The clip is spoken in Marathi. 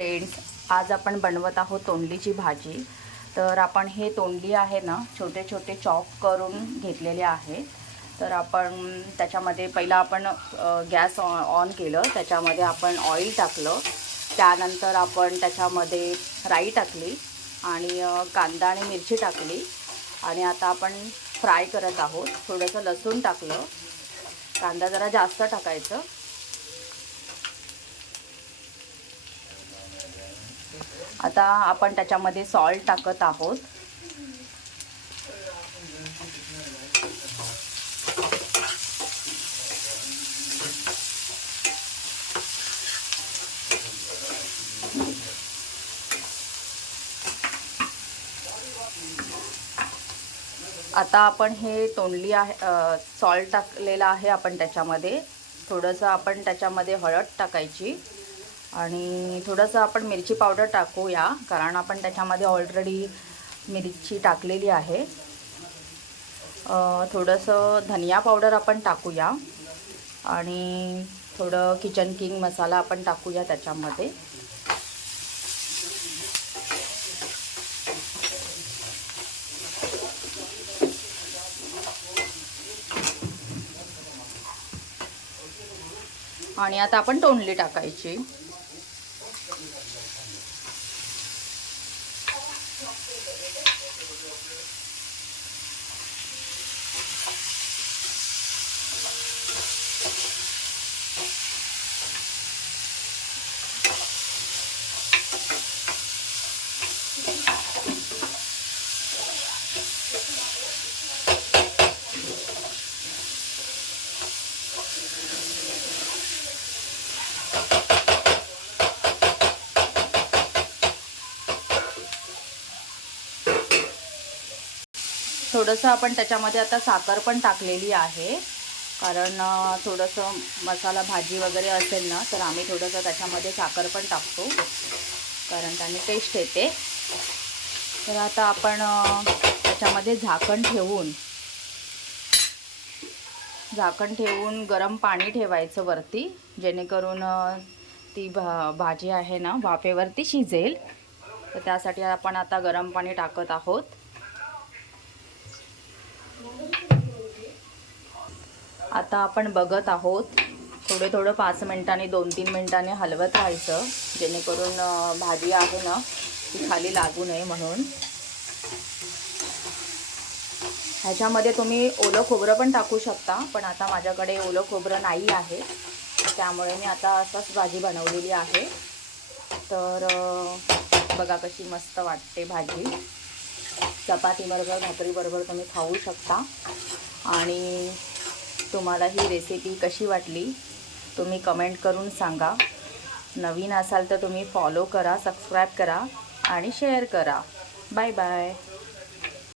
फ्रेंड्स, आज आपण बनवत आहोत तोंडलीची भाजी। तर आपण हे तोंडली आहे ना छोटे छोटे चॉप करून घेतलेले आहेत। तर आपण त्याच्यामध्ये पहिला आपण गॅस ऑन केलं, त्याच्यामध्ये आपण ऑइल टाकलं, त्यानंतर आपण त्याच्यामध्ये राई टाकली आणि कांदा आणि मिरची टाकली आणि आता आपण फ्राय करत आहोत। थोडंसं लसूण टाकलं, कांदा जरा जास्त टाकायचं। आता आपण त्याच्यामध्ये सॉल्ट टाकत आहोत। आता आपण हे तोंडली आहे, सॉल्ट टाकलेला आहे आपण त्याच्यामध्ये। थोडंसं आपण त्याच्यामध्ये हळद टाकायची आणि थोडंसं आपण मिरची पावडर टाकूया, कारण आपण त्याच्यामध्ये ऑलरेडी मिरची टाकलेली आहे। थोडंसं धनिया पावडर आपण टाकूया आणि थोडं किचन किंग मसाला आपण टाकूया त्याच्यामध्ये। आणि आता आपण तोंडली टाकायची। थोडंसं आपण त्याच्यामध्ये आता साखर पण टाकलेली आहे, कारण थोडंसं मसाला भाजी वगैरे असेल ना, तर आम्ही थोडंसं त्याच्यामध्ये साखर पण टाकतो, कारण त्याने टेस्ट येते। तर आता आपण त्याच्यामध्ये झाकण ठेवून गरम पाणी ठेवायचं वरती, जेणेकरून ती भाजी आहे ना वाफेवरती शिजेल। तर त्यासाठी आपण आता गरम पाणी टाकत आहोत। आता आपण बघत आहोत, थोडं 5 मिनिटांनी 2-3 मिनिटांनी हलवत राहायचं, जेणेकरून भाजी आहे ना ती खाली लागू नये म्हणून। ह्याच्यामध्ये तुम्ही ओलं खोबरं पण टाकू शकता, पण आता माझ्याकडे ओलं खोबरं नाही आहे, त्यामुळे मी आता असंच भाजी बनवलेली आहे। तर बघा कशी मस्त वाटते भाजी। चपातीबरोबर भाकरीबरोबर तुम्ही खाऊ शकता। आणि तुम्हाला ही रेसिपी कशी वाटली तुम्ही कमेंट करून सांगा। नवीन असाल तर तुम्ही फॉलो करा, सबस्क्राईब करा आणि शेअर करा। Bye bye.